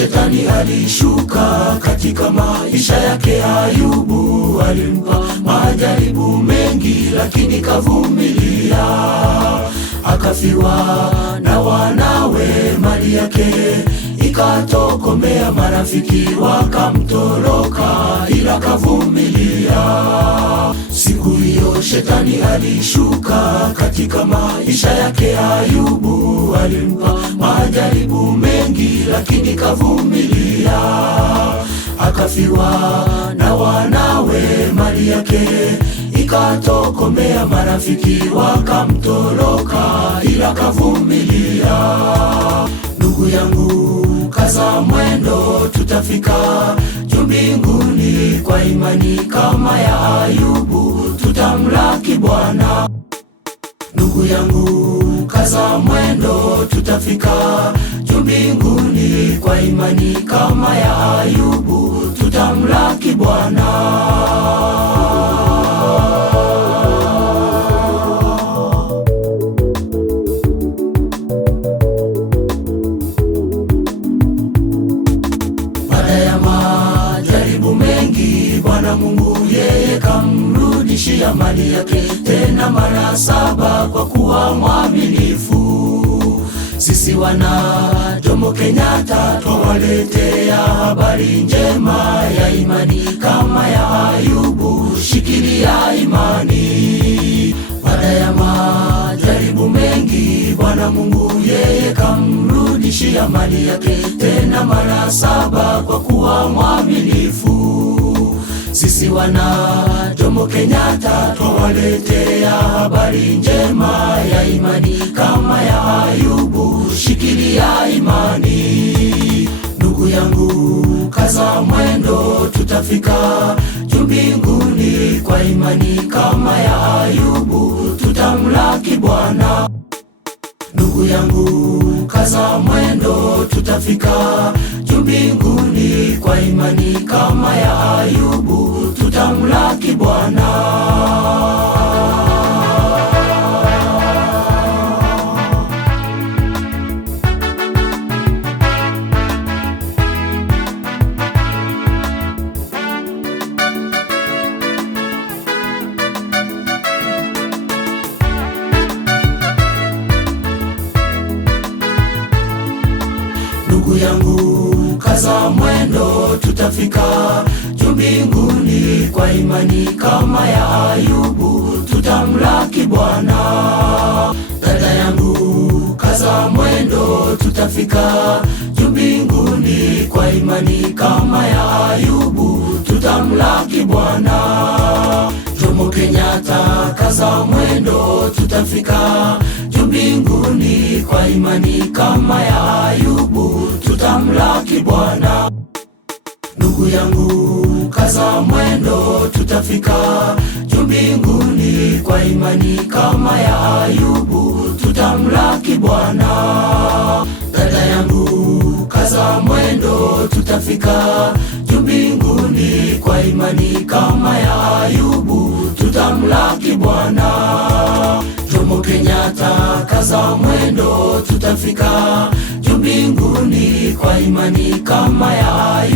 shetani alishuka katika maisha yake. Ayubu alimpa majaribu mengi, lakini kavumilia. Akafiwa na wanawe, mali yake ikatokomea, marafiki wakamtoroka, ila kavumilia. Siku hiyo shetani alishuka katika maisha yake. Ayubu alimpa majaribu mengi, lakini kavumilia. Akafiwa na wanawe, mali yake ikatokomea, marafiki wakamtoroka, ila kavumilia. Ndugu yangu, kaza mwendo, tutafika juu mbinguni kwa imani kama ya Ayubu, tutamlaki Bwana. Ndugu yangu, kaza mwendo, tutafika juu mbinguni kwa imani kama ya Ayubu, tutamlaki Bwana. Bwana Mungu yeye kamrudishia mali yake tena mara 7 kwa kuwa mwaminifu. Sisi wana Jomo Kenyatta twawaletea habari njema ya imani kama ya Ayubu, shikilia imani. Baada ya majaribu mengi, Bwana Mungu yeye kamrudishia mali yake tena mara 7 kwa kuwa mwaminifu. Sisi wana Jomo Kenyatta twawaletea habari njema ya imani kama ya Ayubu, shikilia imani. Ndugu yangu, kaza mwendo, tutafika juu mbinguni kwa imani kama ya Ayubu, tutamlaki Bwana. Ndugu yangu, kaza mwendo, tutafika juu mbinguni kwa imani kama ya Ayubu, tutamlaki Bwana. Ndugu yangu, kaza mwendo, tutafika juu mbinguni kwa imani kama ya Ayubu, tutamlaki Bwana. Dada yangu, kaza mwendo, tutafika juu mbinguni kwa imani kama ya Ayubu, tutamlaki Bwana. Jomo Kenyatta, kaza mwendo, tutafika juu mbinguni kwa imani kama ya Ayubu, tutamlaki Bwana. Ndugu yangu, kaza mwendo, tutafika juu mbinguni kwa imani kama ya Ayubu, tutamlaki Bwana. Dada yangu, kaza mwendo, tutafika juu mbinguni kwa imani kama ya Ayubu, tutamlaki Bwana. Jomo Kenyatta, kaza mwendo, tutafika juu mbinguni kwa imani kama ya Ayubu.